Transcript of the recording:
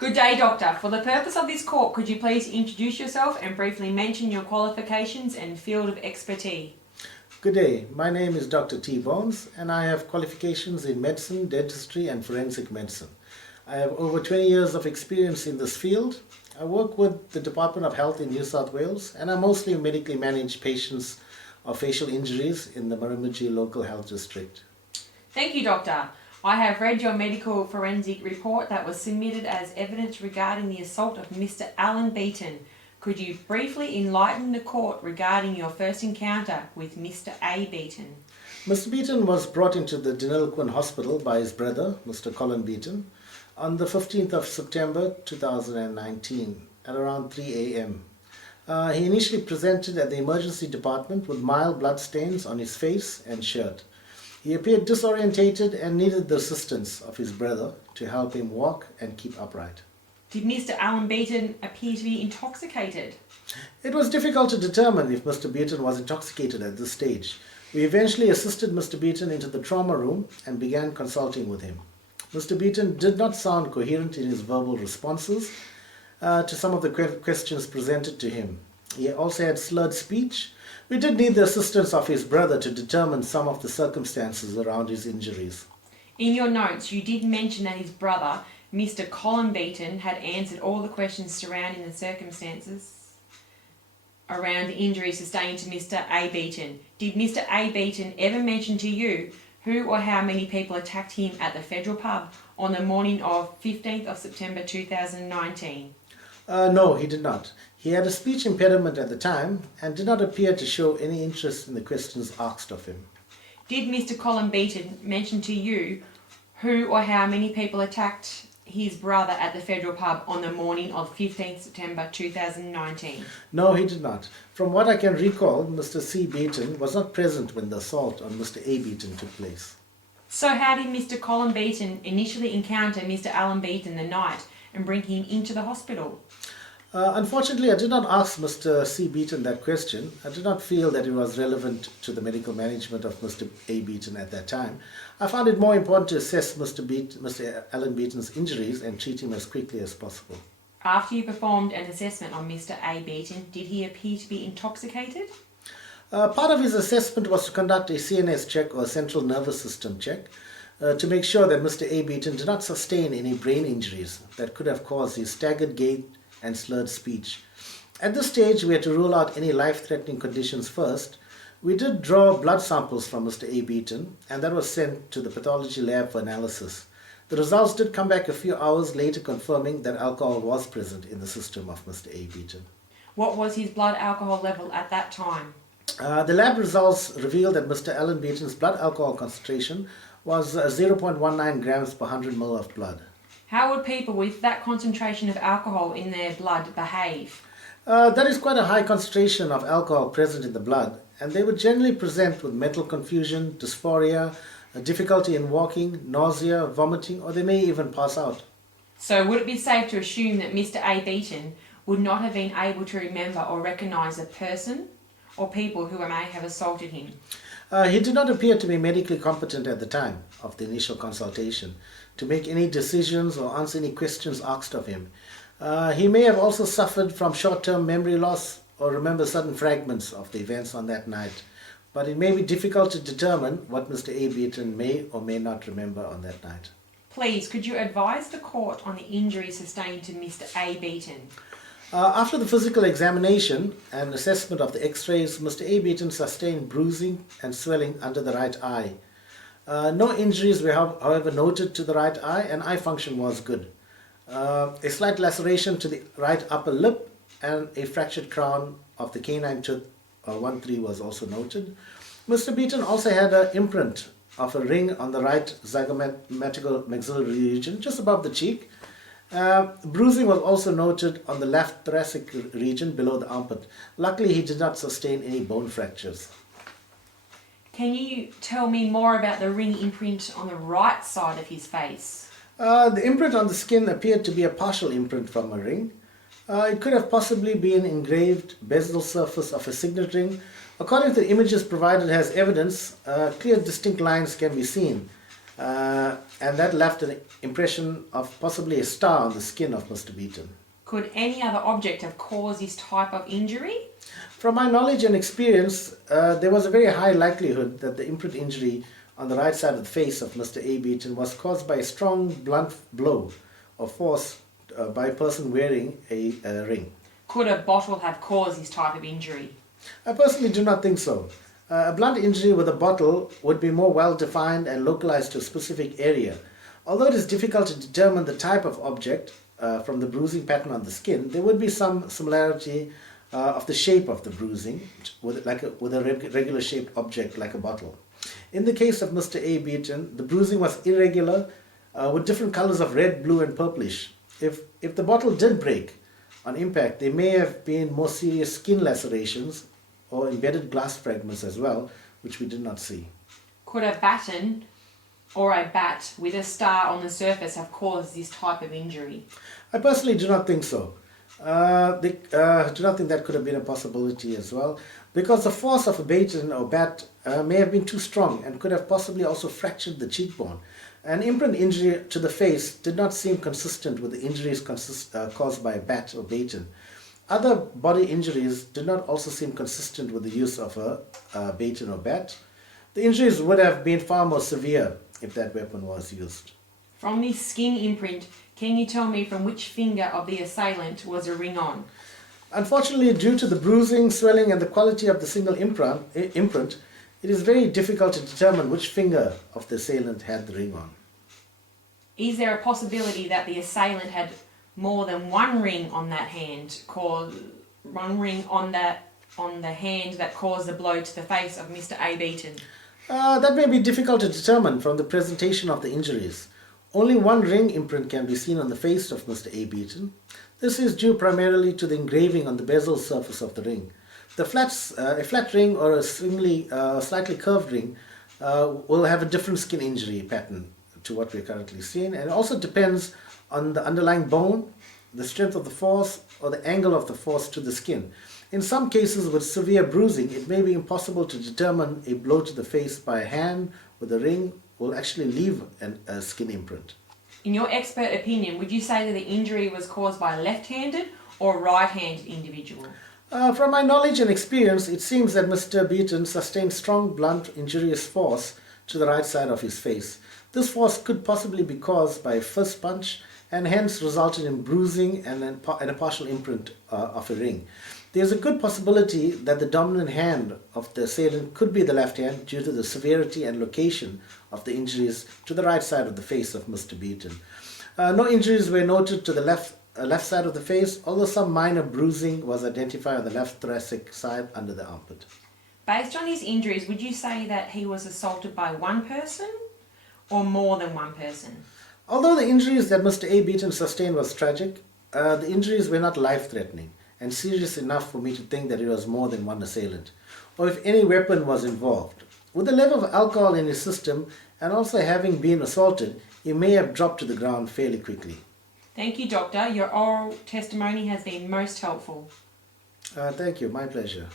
Good day, Doctor. For the purpose of this court, could you please introduce yourself and briefly mention your qualifications and field of expertise? Good day. My name is Dr. T. Bones, and I have qualifications in medicine, dentistry, and forensic medicine. I have over 20 years of experience in this field. I work with the Department of Health in New South Wales, and I mostly medically manage patients of facial injuries in the Murrumbidgee Local Health District. Thank you, Doctor. I have read your medical forensic report that was submitted as evidence regarding the assault of Mr. Alan Beaton. Could you briefly enlighten the court regarding your first encounter with Mr. A. Beaton? Mr. Beaton was brought into the Deniliquin Hospital by his brother, Mr. Colin Beaton, on the 15th of September 2019 at around 3 a.m. He initially presented at the emergency department with mild blood stains on his face and shirt. He appeared disorientated and needed the assistance of his brother to help him walk and keep upright. Did Mr. Alan Beaton appear to be intoxicated? It was difficult to determine if Mr. Beaton was intoxicated at this stage. We eventually assisted Mr. Beaton into the trauma room and began consulting with him. Mr. Beaton did not sound coherent in his verbal responses to some of the questions presented to him. He also had slurred speech. We did need the assistance of his brother to determine some of the circumstances around his injuries. In your notes, you did mention that his brother, Mr. Colin Beaton, had answered all the questions surrounding the circumstances around the injury sustained to Mr. A. Beaton. Did Mr. A. Beaton ever mention to you who or how many people attacked him at the Federal Pub on the morning of 15th of September 2019? No, he did not. He had a speech impediment at the time and did not appear to show any interest in the questions asked of him. Did Mr. Colin Beaton mention to you who or how many people attacked his brother at the Federal Pub on the morning of 15th September 2019? No, he did not. From what I can recall, Mr. C. Beaton was not present when the assault on Mr. A. Beaton took place. So how did Mr. Colin Beaton initially encounter Mr. Alan Beaton the night and bring him into the hospital? Unfortunately, I did not ask Mr. C. Beaton that question. I did not feel that it was relevant to the medical management of Mr. A. Beaton at that time. I found it more important to assess Mr. Alan Beaton's injuries and treat him as quickly as possible. After you performed an assessment on Mr. A. Beaton, did he appear to be intoxicated? Part of his assessment was to conduct a CNS check or central nervous system check to make sure that Mr. A. Beaton did not sustain any brain injuries that could have caused his staggered gait and slurred speech. At this stage, we had to rule out any life-threatening conditions first. We did draw blood samples from Mr. A. Beaton, and that was sent to the pathology lab for analysis. The results did come back a few hours later confirming that alcohol was present in the system of Mr. A. Beaton. What was his blood alcohol level at that time? The lab results revealed that Mr. Alan Beaton's blood alcohol concentration was 0.19 grams per 100 ml of blood. How would people with that concentration of alcohol in their blood behave? That is quite a high concentration of alcohol present in the blood, and they would generally present with mental confusion, dysphoria, difficulty in walking, nausea, vomiting, or they may even pass out. So would it be safe to assume that Mr. A. Beaton would not have been able to remember or recognise a person or people who may have assaulted him? He did not appear to be medically competent at the time of the initial consultation to make any decisions or answer any questions asked of him. He may have also suffered from short-term memory loss or remember sudden fragments of the events on that night. But it may be difficult to determine what Mr. A. Beaton may or may not remember on that night. Please, could you advise the court on the injury sustained to Mr. A. Beaton? After the physical examination and assessment of the x-rays, Mr. A. Beaton sustained bruising and swelling under the right eye. No injuries were, however, noted to the right eye, and eye function was good. A slight laceration to the right upper lip and a fractured crown of the canine tooth 1-3 was also noted. Mr. Beaton also had an imprint of a ring on the right zygomatical maxillary region, just above the cheek. Bruising was also noted on the left thoracic region below the armpit. Luckily, he did not sustain any bone fractures. Can you tell me more about the ring imprint on the right side of his face? The imprint on the skin appeared to be a partial imprint from a ring. It could have possibly been engraved bezel surface of a signet ring. According to the images provided as evidence, clear distinct lines can be seen. and that left an impression of possibly a star on the skin of Mr. Beaton. Could any other object have caused this type of injury? From my knowledge and experience, there was a very high likelihood that the imprint injury on the right side of the face of Mr. A. Beaton was caused by a strong, blunt blow or force by a person wearing a ring. Could a bottle have caused this type of injury? I personally do not think so. A blunt injury with a bottle would be more well defined and localized to a specific area. Although it is difficult to determine the type of object from the bruising pattern on the skin, there would be some similarity of the shape of the bruising with a regular shaped object like a bottle. In the case of Mr. A. Beaton, the bruising was irregular with different colors of red, blue and purplish. If the bottle did break on impact, there may have been more serious skin lacerations or embedded glass fragments as well, which we did not see. Could a baton or a bat with a star on the surface have caused this type of injury? I personally do not think so. Do not think that could have been a possibility as well, because the force of a baton or bat may have been too strong and could have possibly also fractured the cheekbone. An imprint injury to the face did not seem consistent with the injuries caused by a bat or baton. Other body injuries did not also seem consistent with the use of a baton or bat. The injuries would have been far more severe if that weapon was used. From this skin imprint, can you tell me from which finger of the assailant was a ring on? Unfortunately, due to the bruising, swelling and the quality of the single imprint, it is very difficult to determine which finger of the assailant had the ring on. Is there a possibility that the assailant had more than one ring on that hand, one ring on the hand that caused the blow to the face of Mr. A. Beaton? That may be difficult to determine from the presentation of the injuries. Only one ring imprint can be seen on the face of Mr. A. Beaton. This is due primarily to the engraving on the bezel surface of the ring. A flat ring or a slightly curved ring will have a different skin injury pattern to what we're currently seeing, and it also depends on the underlying bone, the strength of the force, or the angle of the force to the skin. In some cases with severe bruising, it may be impossible to determine a blow to the face by a hand with a ring will actually leave a skin imprint. In your expert opinion, would you say that the injury was caused by a left-handed or right-handed individual? From my knowledge and experience, it seems that Mr. Beaton sustained strong, blunt, injurious force to the right side of his face. This force could possibly be caused by a fist punch and hence resulted in bruising and a partial imprint of a ring. There is a good possibility that the dominant hand of the assailant could be the left hand due to the severity and location of the injuries to the right side of the face of Mr. Beaton. No injuries were noted to the left side of the face, although some minor bruising was identified on the left thoracic side under the armpit. Based on his injuries, would you say that he was assaulted by one person or more than one person? Although the injuries that Mr. A. Beaton sustained was tragic, the injuries were not life-threatening and serious enough for me to think that it was more than one assailant, or if any weapon was involved. With the level of alcohol in his system and also having been assaulted, he may have dropped to the ground fairly quickly. Thank you, Doctor. Your oral testimony has been most helpful. Thank you. My pleasure.